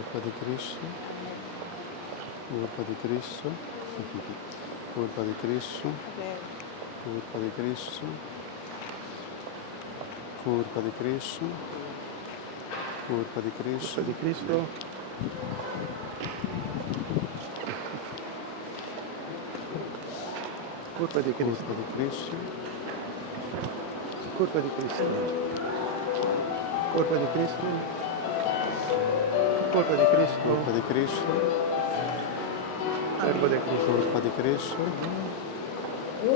Culpa di Cristo, culpa di Cristo, colpa di Cristo, colpa di Cristo, colpa di Cristo, colpa di Cristo, Colpa di Cristo. Colpa di Cristo. colpa di Cristo, Colpa di Cristo. Colpa di Cristo. Colpa di Cristo. colpa di Cristo, Servo di Cristo. colpa di Cristo,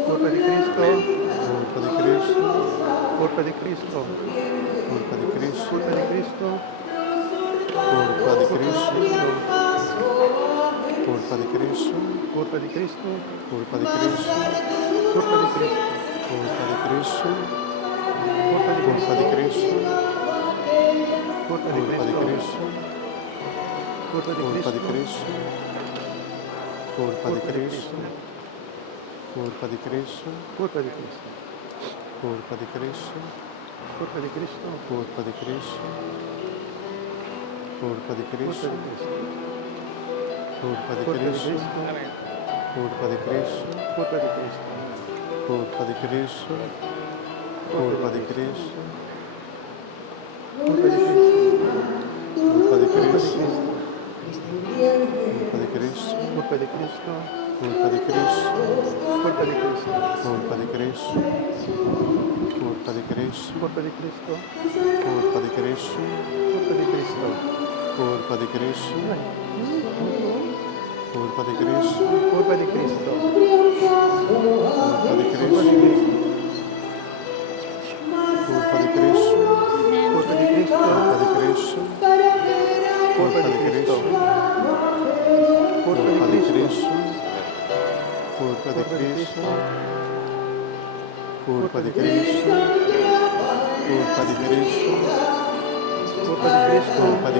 Colpa di Cristo. colpa di Cristo, Colpa di Cristo. colpa di Cristo, Colpa di Cristo. colpa di Cristo, colpa di Cristo, Colpa di Cristo. colpa di Cristo, Colpa di Cristo. colpa di Cristo, Colpa di colpa di Cristo. Cristo, Colpa di colpa di Cristo. Cristo, Colpa di colpa di Cristo. Cristo, colpa di Cristo, colpa di Cristo, Colpa di Cristo. colpa di Cristo, Colpa di Cristo. colpa di Cristo, colpa di Cristo, Colpa di Cristo. colpa di Colpa di Cristo, Cristo. colpa di Cristo, Colpa di Cristo. colpa di Cristo, colpa di Cristo, Colpa di Cristo. colpa di Colpa di Cristo, Cristo. colpa di Cristo, Colpa di Cristo. colpa di Cristo, Colpa di Cristo. colpa di Cristo, colpa di Cristo, Colpa di Cristo. colpa di Cristo, Colpa di Cristo. colpa di Cristo, colpa di Cristo, Colpa di Cristo. colpa di Cristo, colpa di Cristo, Colpa di Cristo. colpa di Cristo, Colpa di Cristo. colpa di Cristo, colpa di Colpa di Cristo, Cristo. colpa di Cristo, colpa di Cristo, Colpa di Cristo. colpa di Cristo, Colpa di Cristo. colpa di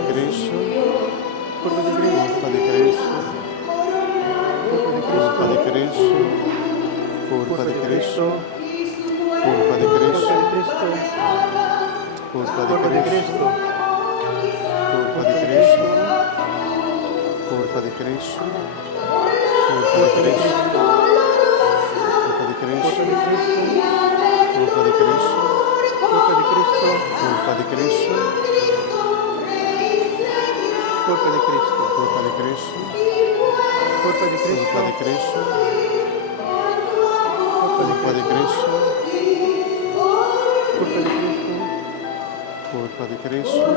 Cristo, Colpa di Cristo. colpa di Cristo, colpa di Colpa di Cristo, Cristo. colpa di Colpa Cristo, di Cristo. colpa di Colpa di Cristo, Cristo. colpa di Cristo, colpa di Cristo, colpa di Cristo, colpa di Cristo, colpa di Cristo, Colpa di Cristo. colpa di Cristo, Colpa di Cristo. colpa di Cristo, Colpa di Cristo. colpa di Cristo, Colpa di colpa di Cristo, Colpa di Cristo. colpa di Cristo,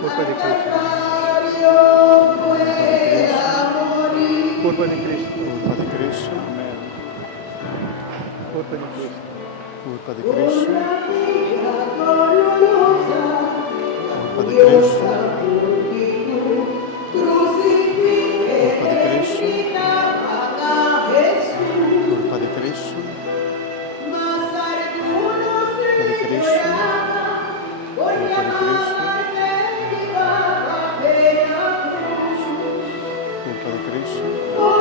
Colpa di Cristo. Colpa di Cristo. colpa di Cristo, Colpa di Cristo. colpa di Cristo, colpa di Cristo, colpa di Cristo, colpa di Cristo, colpa di Cristo, colpa di Cristo, colpa di Cristo,